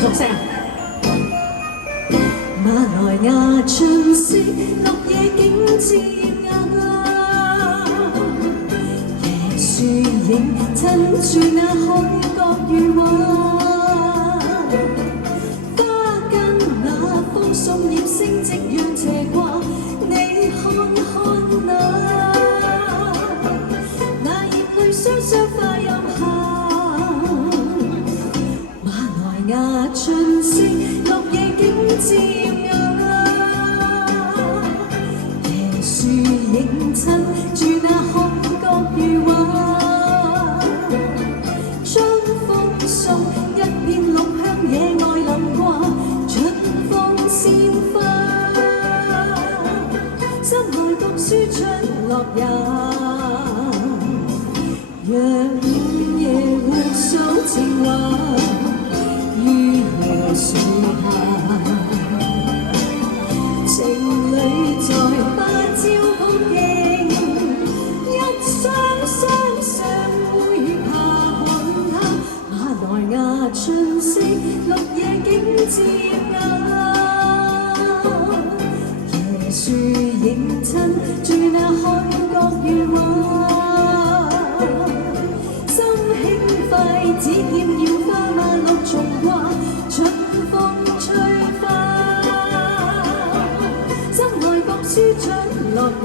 熟悉啊？馬來亞春色，綠野景致夜樹影襯住那海角餘畫，花跟那風送葉聲夕陽斜掛，你看看那葉淚雙雙化入夏。馬來亞春色，綠野景致夜樹影襯住那海角餘畫，將風送一片綠香野外淋掛，盡放鮮花。心內讀書出落日，讓午夜互訴情話於椰樹下。情侶在芭蕉曲徑，一雙雙相會爬看他。馬來亞春色，綠野景致夜樹影襯住那海角餘畫，心輕快，只見耀花萬綠重掛，春風吹花。心內讀書出落日。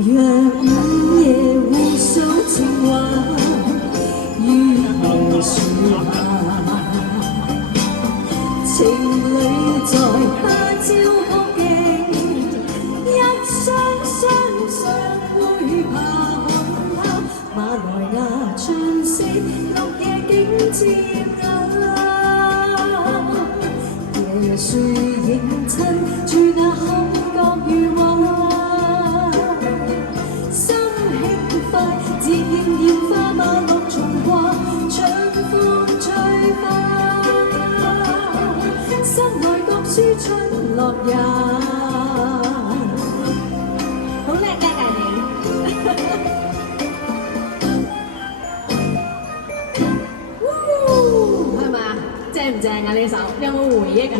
讓午夜互訴情話於椰樹下，情侶在芭蕉曲徑，一雙雙相會爬看他。馬來亞春色，綠野景致夜樹影襯住那海角餘畫，只見煙花馬綠重掛，春風吹花。心內讀書出落日。好叻㗎，大你！係嘛？正唔正啊？呢首有冇回憶啊？